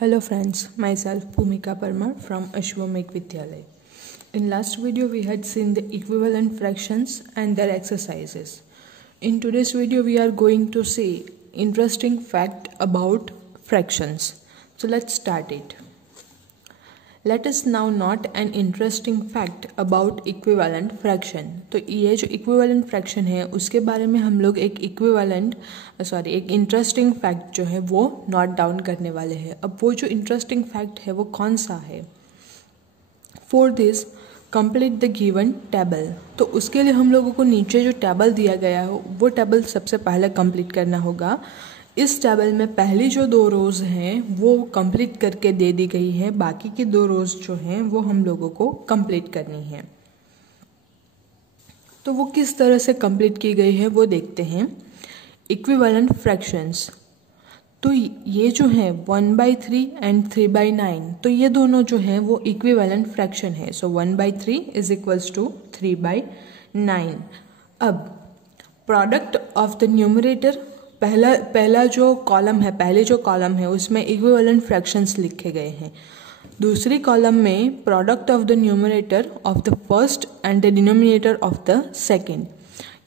Hello friends, myself Bhumika Parmar from Ashwamekh Vidyalaya. In last video we had seen the equivalent fractions and their exercises. In today's video we are going to see interesting fact about fractions. So let's start it. Let us now note an interesting fact about equivalent fraction. तो ये जो equivalent fraction है उसके बारे में हम लोग एक इंटरेस्टिंग फैक्ट जो है वो नोट डाउन करने वाले हैं. अब वो जो इंटरेस्टिंग फैक्ट है वो कौन सा है? For this complete the given table. तो उसके लिए हम लोगों को नीचे जो टेबल दिया गया है वो टेबल सबसे पहले कंप्लीट करना होगा. इस टेबल में पहली जो 2 रोज़ हैं वो कंप्लीट करके दे दी गई है, बाकी की 2 रोज़ जो हैं वो हम लोगों को कंप्लीट करनी है. तो वो किस तरह से कंप्लीट की गई है वो देखते हैं. इक्विवेलेंट फ्रैक्शंस, तो ये जो है 1/3 एंड 3/9, तो ये दोनों जो हैं वो इक्विवेलेंट फ्रैक्शन है. सो 1/3 इज इक्वल्स टू 3/9. अब प्रोडक्ट ऑफ द न्यूमरेटर, पहला जो कॉलम है, पहले जो कॉलम है उसमें इक्विवेलेंट फ्रैक्शंस लिखे गए हैं. दूसरी कॉलम में product of the numerator of the first and the denominator of the second.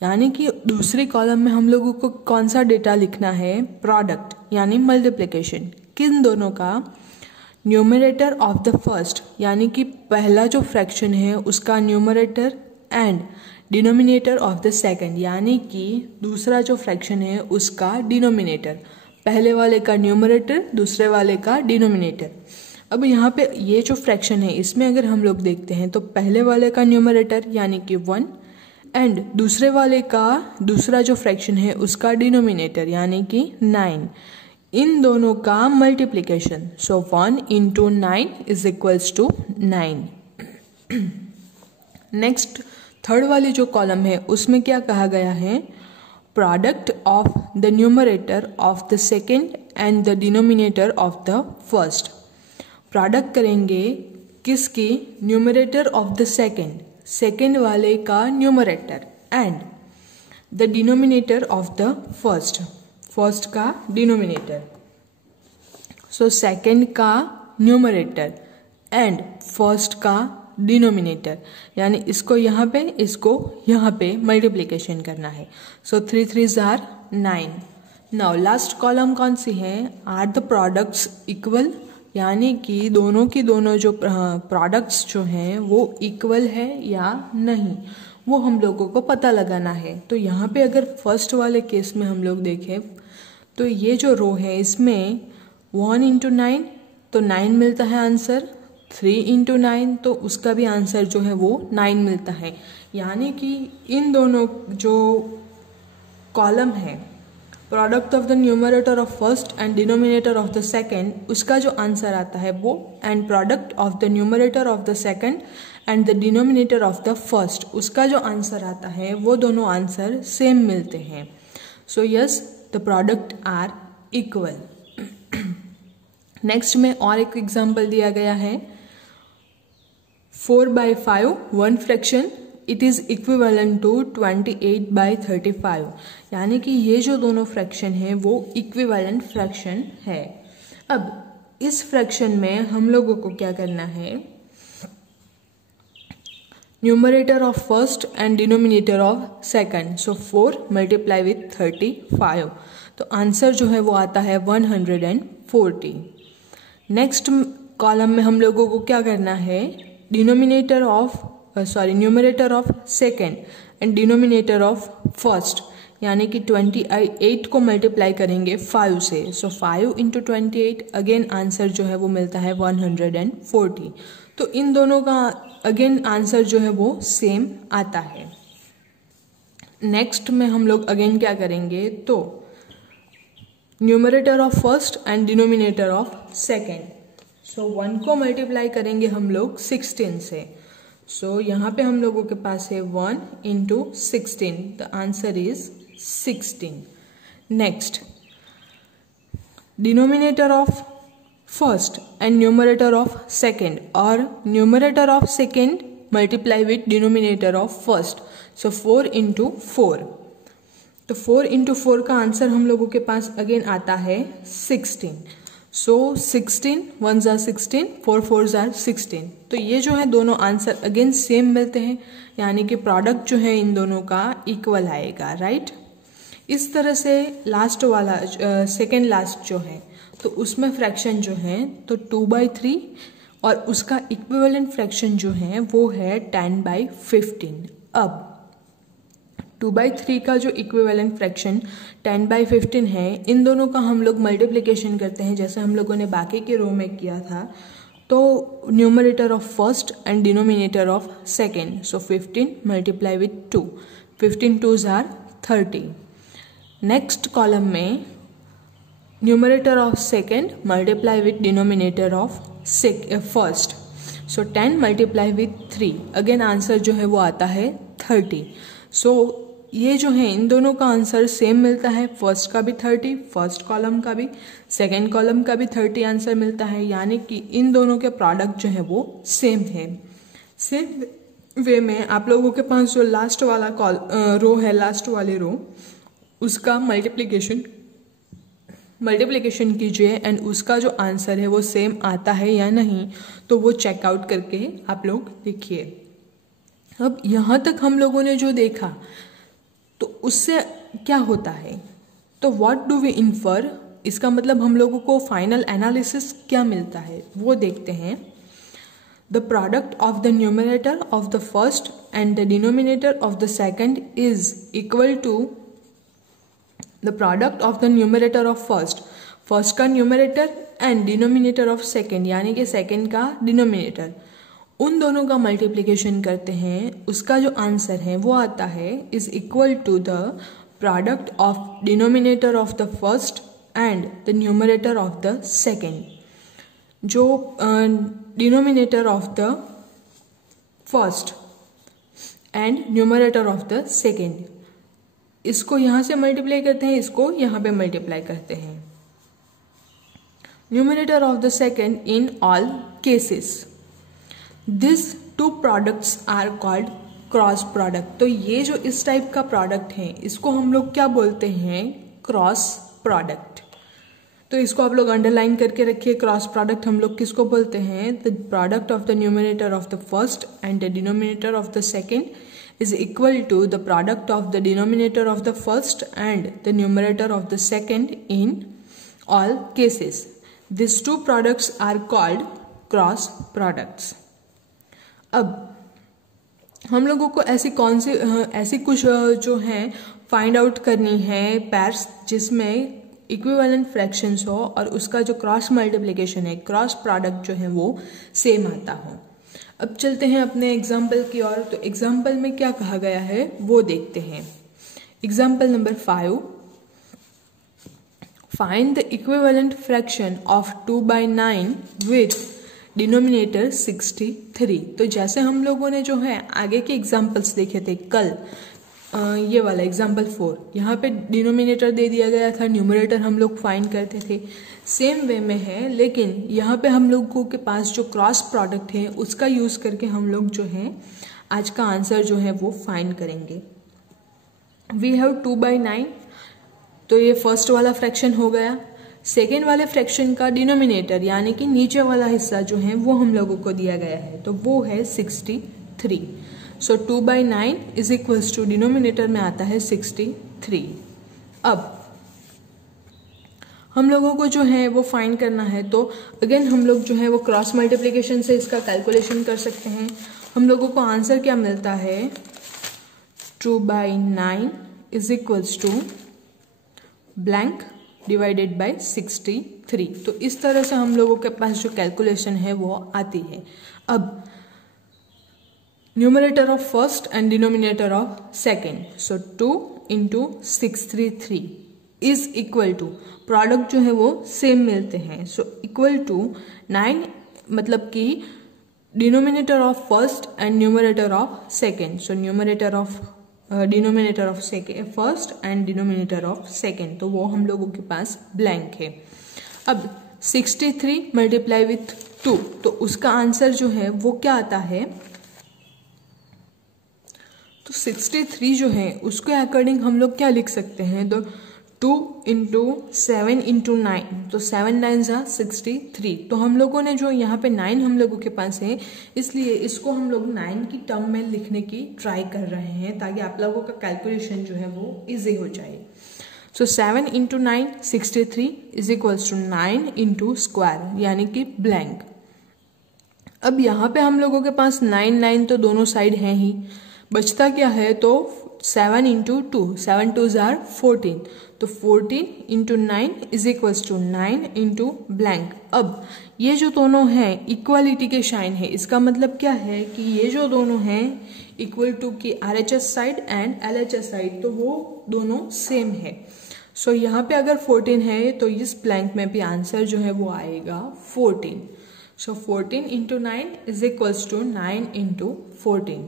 यानी कि दूसरी कॉलम में हम लोगों को कौन सा डेटा लिखना है? प्रोडक्ट यानी मल्टीप्लिकेशन. किन दोनों का? न्यूमरेटर ऑफ द फर्स्ट यानी कि पहला जो फ्रैक्शन है उसका numerator and denominator of the second यानी कि दूसरा जो फ्रैक्शन है उसका डिनोमिनेटर. पहले वाले का न्यूमरेटर, दूसरे वाले का डिनोमिनेटर. अब यहाँ पे ये जो फ्रैक्शन है इसमें अगर हम लोग देखते हैं तो पहले वाले का न्यूमरेटर यानी कि 1 एंड दूसरे वाले का दूसरा जो फ्रैक्शन है उसका डिनोमिनेटर यानी कि 9. इन दोनों का multiplication. So 1 into 9 is equals to 9. Next third वाली जो कॉलम है उसमें क्या कहा गया है? Product of the numerator of the second and the denominator of the first. Product करेंगे किसकी? न्यूमरेटर ऑफ द सेकेंड वाले का numerator and the denominator of the first का डिनोमिनेटर. सो सेकेंड का न्यूमरेटर एंड फर्स्ट का denominator, यानी इसको यहाँ पे मल्टीप्लिकेशन करना है. सो 3 3s are 9. Now last column कौन सी है? आर द प्रोडक्ट्स इक्वल, यानी कि दोनों की दोनों जो प्रोडक्ट्स जो हैं वो इक्वल है या नहीं वो हम लोगों को पता लगाना है. तो यहाँ पे अगर फर्स्ट वाले केस में हम लोग देखें तो ये जो रो है इसमें 1 into 9 तो 9 मिलता है आंसर. 3 into 9 तो उसका भी आंसर जो है वो 9 मिलता है. यानी कि इन दोनों जो कॉलम है product of the numerator of first and denominator of the second, उसका जो आंसर आता है वो, and product of the numerator of the second and the denominator of the first, उसका जो आंसर आता है वो दोनों आंसर सेम मिलते हैं. So yes, the product are equal. Next में और एक एग्जाम्पल दिया गया है. 4/5 1 fraction, it is equivalent to 28/35. यानी कि ये जो दोनों फ्रैक्शन है वो इक्विवेलेंट फ्रैक्शन है. अब इस फ्रैक्शन में हम लोगों को क्या करना है? Numerator of first and denominator of second. So 4 multiply with 35, तो आंसर जो है वो आता है 140. नेक्स्ट कॉलम में हम लोगों को क्या करना है? Numerator of second and denominator of first, यानी कि 28 को मल्टीप्लाई करेंगे 5 से. सो 5 into 28, अगेन आंसर जो है वो मिलता है 140. तो इन दोनों का अगेन आंसर जो है वो सेम आता है. नेक्स्ट में हम लोग अगेन क्या करेंगे? तो numerator of first and denominator of second. So 1 को मल्टीप्लाई करेंगे हम लोग 16 से. सो यहाँ पे हम लोगों के पास है 1 into 16, the answer is 16. Next denominator of first and numerator of second, और numerator of second multiply with denominator of first. So 4 into 4, तो 4 into 4 का आंसर हम लोगों के पास अगेन आता है 16. सो 16 1s are 16, 4 4s are 16। तो ये जो है दोनों आंसर अगेन सेम मिलते हैं, यानी कि प्रोडक्ट जो है इन दोनों का इक्वल आएगा, राइट। इस तरह से लास्ट वाला सेकेंड लास्ट जो है तो उसमें फ्रैक्शन जो है तो 2/3 और उसका इक्विवेलेंट फ्रैक्शन जो है वो है 10/15। अब 2/3 का जो इक्विवेलेंट फ्रैक्शन 10/15 है, इन दोनों का हम लोग मल्टीप्लिकेशन करते हैं जैसे हम लोगों ने बाकी के रो में किया था। तो numerator of first and denominator of second, so 15 multiply with 2, 15 2s are 30। Next column में numerator of second multiply with denominator of first, so 10 multiply with 3, again answer जो है वो आता है 30। सो ये जो है इन दोनों का आंसर सेम मिलता है, फर्स्ट का भी 30, फर्स्ट कॉलम का भी, सेकेंड कॉलम का भी 30 आंसर मिलता है, यानी कि इन दोनों के प्रोडक्ट जो है वो सेम है। सेम वे में आप लोगों के पास जो लास्ट वाला रो है, लास्ट वाले रो, उसका मल्टीप्लिकेशन कीजिए एंड उसका जो आंसर है वो सेम आता है या नहीं तो वो चेकआउट करके आप लोग लिखिए। अब यहाँ तक हम लोगों ने जो देखा तो उससे क्या होता है, तो व्हाट डू वी इन्फर, इसका मतलब हम लोगों को फाइनल एनालिसिस क्या मिलता है वो देखते हैं। The product of the numerator of the first and the denominator of the second is equal to the product of the numerator of first का numerator and denominator of second, यानी कि second का डिनोमिनेटर, उन दोनों का multiplication करते हैं, उसका जो आंसर है वो आता है is equal to the product of denominator of the first and the numerator of the second. जो denominator of the first and numerator of the second, इसको यहाँ से मल्टीप्लाई करते हैं, इसको यहाँ पे मल्टीप्लाई करते हैं। Numerator of the second in all cases, this two products are called cross product. तो ये जो इस टाइप का प्रोडक्ट है इसको हम लोग क्या बोलते हैं, क्रॉस प्रोडक्ट। तो इसको आप लोग अंडरलाइन करके रखिए, क्रॉस प्रोडक्ट हम लोग किसको बोलते हैं, the product of the numerator of the first and the denominator of the second is equal to the product of the denominator of the first and the numerator of the second in all cases. These two products are called cross products. अब हम लोगों को ऐसी कुछ जो है find out करनी है पैर्स जिसमें इक्विवेलेंट फ्रैक्शंस हो और उसका जो क्रॉस मल्टीप्लिकेशन है, क्रॉस प्रोडक्ट जो है वो सेम आता हो। अब चलते हैं अपने एग्जाम्पल की ओर। तो एग्जाम्पल में क्या कहा गया है वो देखते हैं। Example number 5, find the equivalent fraction of 2/9 with denominator 63। तो जैसे हम लोगों ने जो है आगे के एग्जाम्पल्स देखे थे कल, ये वाला एग्जाम्पल 4, यहाँ पे डिनोमिनेटर दे दिया गया था, न्यूमरेटर हम लोग फाइंड करते थे, सेम वे में है, लेकिन यहाँ पे हम लोगों के पास जो क्रॉस प्रोडक्ट है उसका यूज करके हम लोग जो है आज का आंसर जो है वो फाइंड करेंगे। वी हैव 2/9, तो ये फर्स्ट वाला फ्रैक्शन हो गया। सेकेंड वाले फ्रैक्शन का डिनोमिनेटर यानी कि नीचे वाला हिस्सा जो है वो हम लोगों को दिया गया है, तो वो है 63। सो 2/9 इज इक्वल्स टू डिनोमिनेटर में आता है 63। अब हम लोगों को जो है वो फाइंड करना है, तो अगेन हम लोग जो है वो क्रॉस मल्टीप्लिकेशन से इसका कैलकुलेशन कर सकते हैं। हम लोगों को आंसर क्या मिलता है, 2/9 is equals to blank divided by 63। तो इस तरह से हम लोगों के पास जो कैलकुलेशन है वो आती है। अब numerator of first and denominator of second, so 2 into 633 is equal to, product जो है वो सेम मिलते हैं, सो इक्वल टू 9, मतलब कि denominator of first and numerator of second, so numerator of denominator of first and denominator of second, तो वो हम लोगों के पास ब्लैंक है। अब 63 मल्टीप्लाई विथ 2, तो उसका आंसर जो है वो क्या आता है, तो 63 जो है उसके अकॉर्डिंग हम लोग क्या लिख सकते हैं, तो 2 इंटू 7 इंटू 9, तो 7 9 ज़ा 63। तो हम लोगों ने जो यहाँ पे 9 हम लोगों के पास है, इसलिए इसको हम लोग 9 की टर्म में लिखने की ट्राई कर रहे हैं ताकि आप लोगों का कैलकुलेशन जो है वो इजी हो जाए। So 7 into 9 63 is equals to 9 into square यानी कि ब्लैंक। अब यहाँ पे हम लोगों के पास 9 9 तो दोनों साइड हैं ही, बचता क्या है, तो 7 इंटू 2, 7 2 ज़ार 14, तो 14 into 9 is equals to 9 into blank. अब ये जो दोनों हैं इक्वालिटी के साइन है, इसका मतलब क्या है कि ये जो दोनों हैं इक्वल टू की RHS side and LHS side, तो वो दोनों सेम है। सो यहाँ पे अगर 14 है तो इस ब्लैंक में भी आंसर जो है वो आएगा 14। So 14 into 9 is equals to 9 into 14,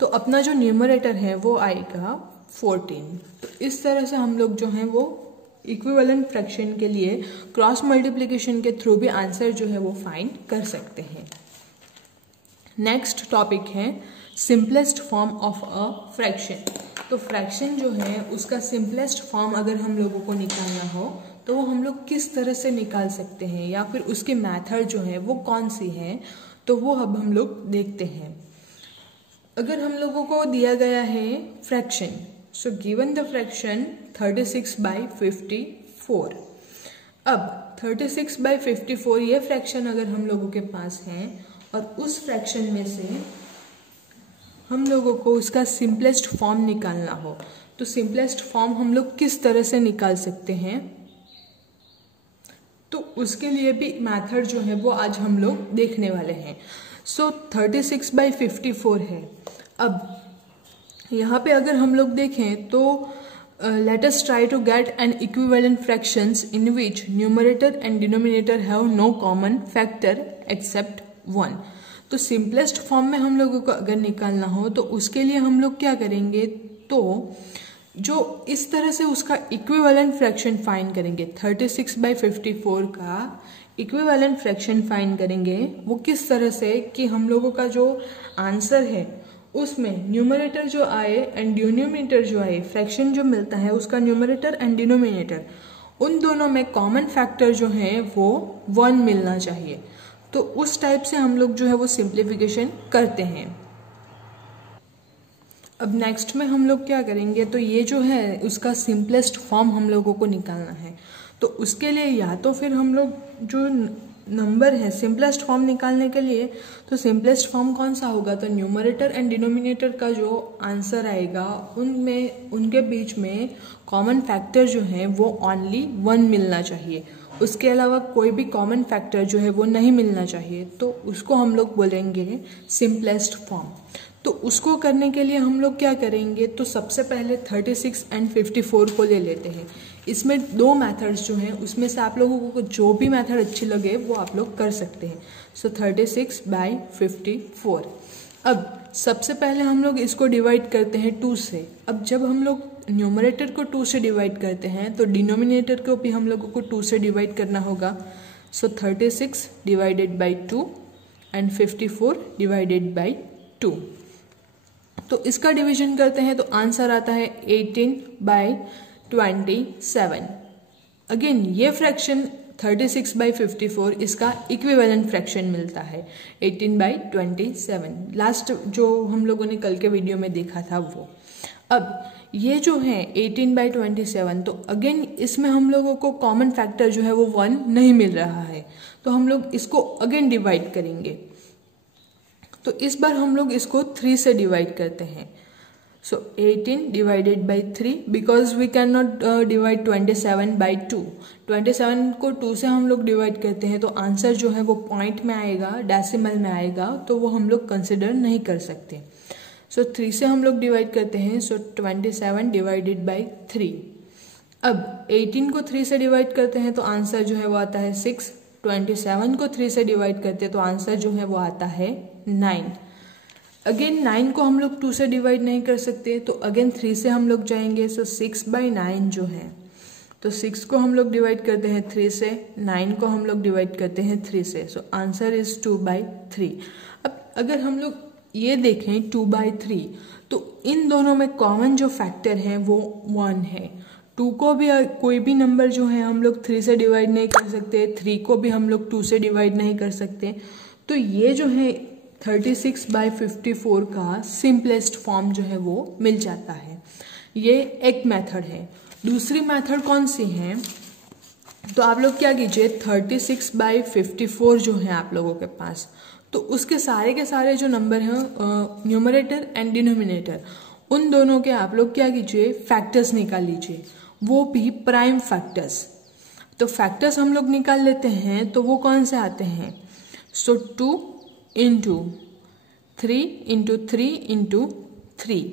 तो अपना जो न्यूमरेटर है वो आएगा 14। तो इस तरह से हम लोग जो हैं वो इक्विवेलेंट फ्रैक्शन के लिए क्रॉस मल्टीप्लिकेशन के थ्रू भी आंसर जो है वो फाइंड कर सकते हैं। नेक्स्ट टॉपिक है simplest form of a fraction. तो फ्रैक्शन जो है उसका सिंपलेस्ट फॉर्म अगर हम लोगों को निकालना हो तो वो हम लोग किस तरह से निकाल सकते हैं, या फिर उसकी मेथड जो है वो कौन सी है, तो वो अब हम लोग देखते हैं। अगर हम लोगों को दिया गया है fraction, so given the fraction 36/54। अब 36/54 ये फ्रैक्शन अगर हम लोगों के पास है और उस फ्रैक्शन में से हम लोगों को उसका सिंपलेस्ट फॉर्म निकालना हो, तो सिंपलेस्ट फॉर्म हम लोग किस तरह से निकाल सकते हैं, तो उसके लिए भी मेथड जो है वो आज हम लोग देखने वाले हैं। सो 36/54 है। अब यहाँ पे अगर हम लोग देखें तो let us try to get an equivalent fractions in which numerator and denominator have no common factor except 1। तो सिंपलेस्ट फॉर्म में हम लोगों को अगर निकालना हो तो उसके लिए हम लोग क्या करेंगे, तो जो इस तरह से उसका इक्विवेलेंट फ्रैक्शन फाइंड करेंगे, 36/54 का इक्विवेलेंट फ्रैक्शन फाइंड करेंगे। वो किस तरह से कि हम लोगों का जो आंसर है उसमें न्यूमरेटर जो आए एंड डिनोमिनेटर जो आए, फ्रैक्शन जो मिलता है उसका न्यूमरेटर एंड डिनोमिनेटर, उन दोनों में कॉमन फैक्टर जो है वो 1 मिलना चाहिए। तो उस टाइप से हम लोग जो है वो सिंप्लीफिकेशन करते हैं। अब नेक्स्ट में हम लोग क्या करेंगे, तो ये जो है उसका सिंपलेस्ट फॉर्म हम लोगों को निकालना है। तो उसके लिए या तो फिर हम लोग जो नंबर है सिंपलेस्ट फॉर्म निकालने के लिए, तो सिंपलेस्ट फॉर्म कौन सा होगा, तो न्यूमरेटर एंड डिनोमिनेटर का जो आंसर आएगा उनमें उनके बीच में कॉमन फैक्टर जो है वो ओनली 1 मिलना चाहिए, उसके अलावा कोई भी कॉमन फैक्टर जो है वो नहीं मिलना चाहिए। तो उसको हम लोग बोलेंगे सिंपलेस्ट फॉर्म। तो उसको करने के लिए हम लोग क्या करेंगे, तो सबसे पहले 36 एंड 54 को ले लेते हैं। इसमें 2 मेथड्स जो हैं उसमें से आप लोगों को जो भी मेथड अच्छी लगे वो आप लोग कर सकते हैं। सो 36/54। अब सबसे पहले हम लोग इसको डिवाइड करते हैं 2 से। अब जब हम लोग न्यूमरेटर को 2 से डिवाइड करते हैं तो डिनोमिनेटर को भी हम लोगों को 2 से डिवाइड करना होगा। सो 36 divided by 2 and 54 divided by 2। तो इसका डिवीजन करते हैं तो आंसर आता है 18/27। अगेन ये फ्रैक्शन 36/54 इसका इक्विवेलेंट फ्रैक्शन मिलता है 18/27। लास्ट जो हम लोगों ने कल के वीडियो में देखा था वो। अब ये जो है 18/27, तो अगेन इसमें हम लोगों को कॉमन फैक्टर जो है वो 1 नहीं मिल रहा है, तो हम लोग इसको अगेन डिवाइड करेंगे। तो इस बार हम लोग इसको 3 से डिवाइड करते हैं। So 18 divided by 3, because we can not divide 27/2। 27 को 2 से हम लोग डिवाइड करते हैं तो आंसर जो है वो पॉइंट में आएगा, डेसिमल में आएगा, तो वो हम लोग कंसिडर नहीं कर सकते। सो 3 से हम लोग डिवाइड करते हैं। सो 27 डिवाइडेड बाई 3। अब 18 को 3 से डिवाइड करते हैं तो आंसर जो है वो आता है 6। 27 को 3 से डिवाइड करते हैं तो आंसर जो है वो आता है 9। अगेन 9 को हम लोग 2 से डिवाइड नहीं कर सकते, तो अगेन 3 से हम लोग जाएंगे। सो 6/9 जो है, तो 6 को हम लोग डिवाइड करते हैं 3 से, 9 को हम लोग डिवाइड करते हैं 3 से। So answer is 2/3। अब अगर हम लोग ये देखें 2/3, तो इन दोनों में कॉमन जो फैक्टर है वो 1 है। 2 को भी कोई भी नंबर जो है हम लोग 3 से डिवाइड नहीं कर सकते, 3 को भी हम लोग 2 से डिवाइड नहीं कर सकते। तो ये जो है 36/54 का सिंपलेस्ट फॉर्म जो है वो मिल जाता है। ये एक मेथड है। दूसरी मेथड कौन सी है, तो आप लोग क्या कीजिए, 36/54 जो है आप लोगों के पास, तो उसके सारे के सारे जो नंबर हैं न्यूमरेटर एंड डिनोमिनेटर, उन दोनों के आप लोग क्या कीजिए, फैक्टर्स निकाल लीजिए, वो भी प्राइम फैक्टर्स। तो फैक्टर्स हम लोग निकाल लेते हैं, तो वो कौन से आते हैं, सो 2 into 3 into 3 into 3,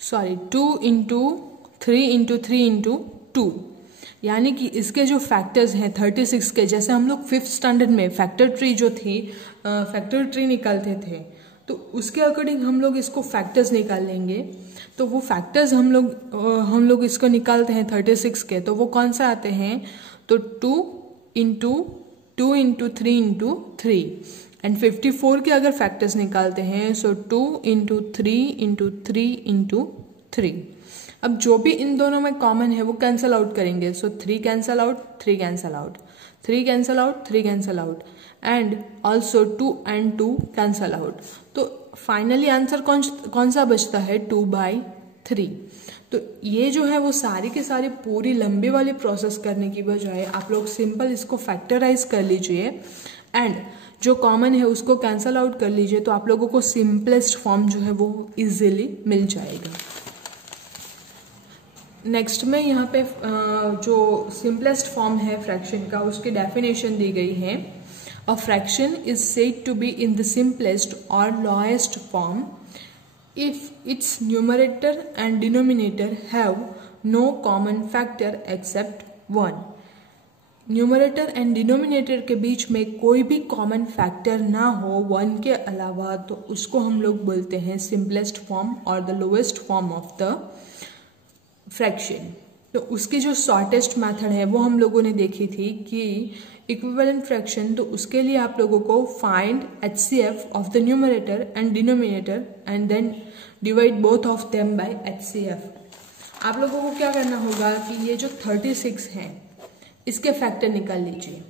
sorry 2 into 3 into 3 into 2, यानी कि इसके जो फैक्टर्स हैं 36 के, जैसे हम लोग 5th स्टैंडर्ड में फैक्टर ट्री जो थी, फैक्टर ट्री निकालते थे, तो उसके अकॉर्डिंग हम लोग इसको फैक्टर्स निकाल लेंगे। तो वो फैक्टर्स हम लोग इसको निकालते हैं 36 के, तो वो कौन सा आते हैं, तो 2 इंटू 2 इंटू 3 इंटू 3, एंड 54 के अगर फैक्टर्स निकालते हैं, सो 2 इंटू 3 इंटू 3 इंटू 3। अब जो भी इन दोनों में कॉमन है वो कैंसल आउट करेंगे, सो 3 cancel out, 3 cancel out, 3 cancel out, 3 cancel out, and also 2 and 2 cancel out. तो फाइनली आंसर कौन सा बचता है, 2/3। तो ये जो है वो सारी की सारी पूरी लंबी वाली प्रोसेस करने की बजाय आप लोग सिंपल इसको फैक्टराइज कर लीजिए एंड जो कॉमन है उसको कैंसल आउट कर लीजिए, तो आप लोगों को सिंपलेस्ट फॉर्म जो है वो इजीली मिल जाएगा। नेक्स्ट में यहाँ पे जो सिंपलेस्ट फॉर्म है फ्रैक्शन का, उसकी डेफिनेशन दी गई है। A fraction is said to be in the simplest और lowest form if its numerator and denominator have no common factor except 1। Numerator and denominator के बीच में कोई भी कॉमन फैक्टर ना हो 1 के अलावा, तो उसको हम लोग बोलते हैं सिंपलेस्ट फॉर्म और the lowest form of the fraction. तो उसकी जो शॉर्टेस्ट मेथड है वो हम लोगों ने देखी थी कि इक्विवेलेंट फ्रैक्शन, तो उसके लिए आप लोगों को find HCF of the numerator and denominator and then divide both of them by HCF। आप लोगों को क्या करना होगा कि ये जो 36 हैं इसके फैक्टर निकाल लीजिए,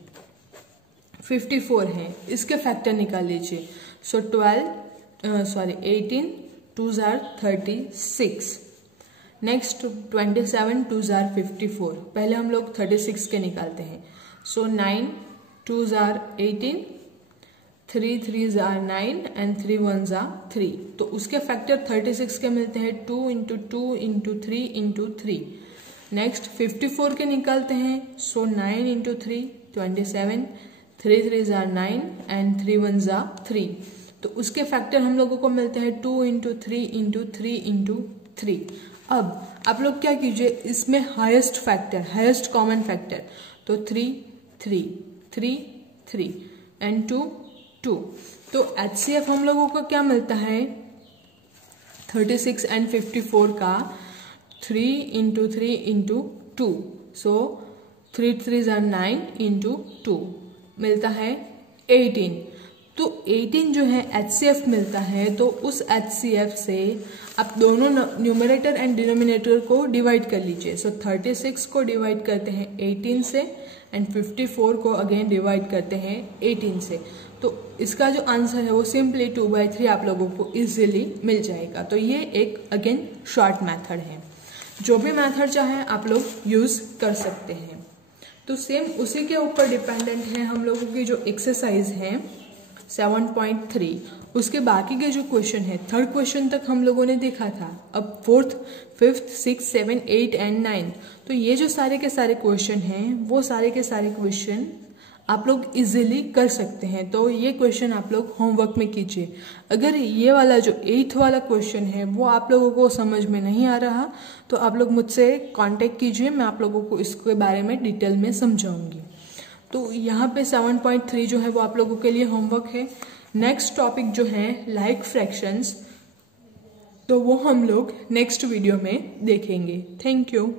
54 हैं इसके फैक्टर निकाल लीजिए, सो 18 2s are 36, next 27 2s are 54। पहले हम लोग 36 के निकालते हैं, सो 9 2s are 18, 3 3s are 9 and 3 1s are 3। तो उसके फैक्टर 36 के मिलते हैं 2 इंटू 2 इंटू 3 इंटू 3। नेक्स्ट 54 के निकालते हैं, सो 9 into 3 27, 3 3s are 9 and 3 1s are 3। तो उसके फैक्टर हम लोगों को मिलते हैं 2 इंटू 3 इंटू 3 इंटू 3। अब आप लोग क्या कीजिए, इसमें highest factor, highest common factor, तो 3 3 3 3 एंड 2 2। तो HCF हम लोगों को क्या मिलता है 36 एंड 54 का 3 into 3 into 2, so 3 3s are 9 into 2 मिलता है 18। तो 18 जो है HCF मिलता है, तो उस HCF से आप दोनों न्यूमरेटर एंड डिनोमिनेटर को डिवाइड कर लीजिए। सो 36 को डिवाइड करते हैं 18 से एंड 54 को अगेन डिवाइड करते हैं 18 से। तो इसका जो आंसर है वो सिंपली 2/3 आप लोगों को इजीली मिल जाएगा। तो ये एक अगेन शॉर्ट मेथड है, जो भी मेथड चाहे आप लोग यूज कर सकते हैं। तो सेम उसी के ऊपर डिपेंडेंट है हम लोगों की जो एक्सरसाइज है 7.3, उसके बाकी के जो क्वेश्चन है 3rd क्वेश्चन तक हम लोगों ने देखा था। अब 4th 5th 6th 7th 8 and 9, तो ये जो सारे के सारे क्वेश्चन हैं वो सारे के सारे क्वेश्चन आप लोग इजीली कर सकते हैं। तो ये क्वेश्चन आप लोग होमवर्क में कीजिए। अगर ये वाला जो 8th वाला क्वेश्चन है वो आप लोगों को समझ में नहीं आ रहा, तो आप लोग मुझसे कांटेक्ट कीजिए, मैं आप लोगों को इसके बारे में डिटेल में समझाऊंगी। तो यहाँ पे 7.3 जो है वो आप लोगों के लिए होमवर्क है। नेक्स्ट टॉपिक जो है लाइक फ्रैक्शंस, तो वो हम लोग नेक्स्ट वीडियो में देखेंगे। Thank you.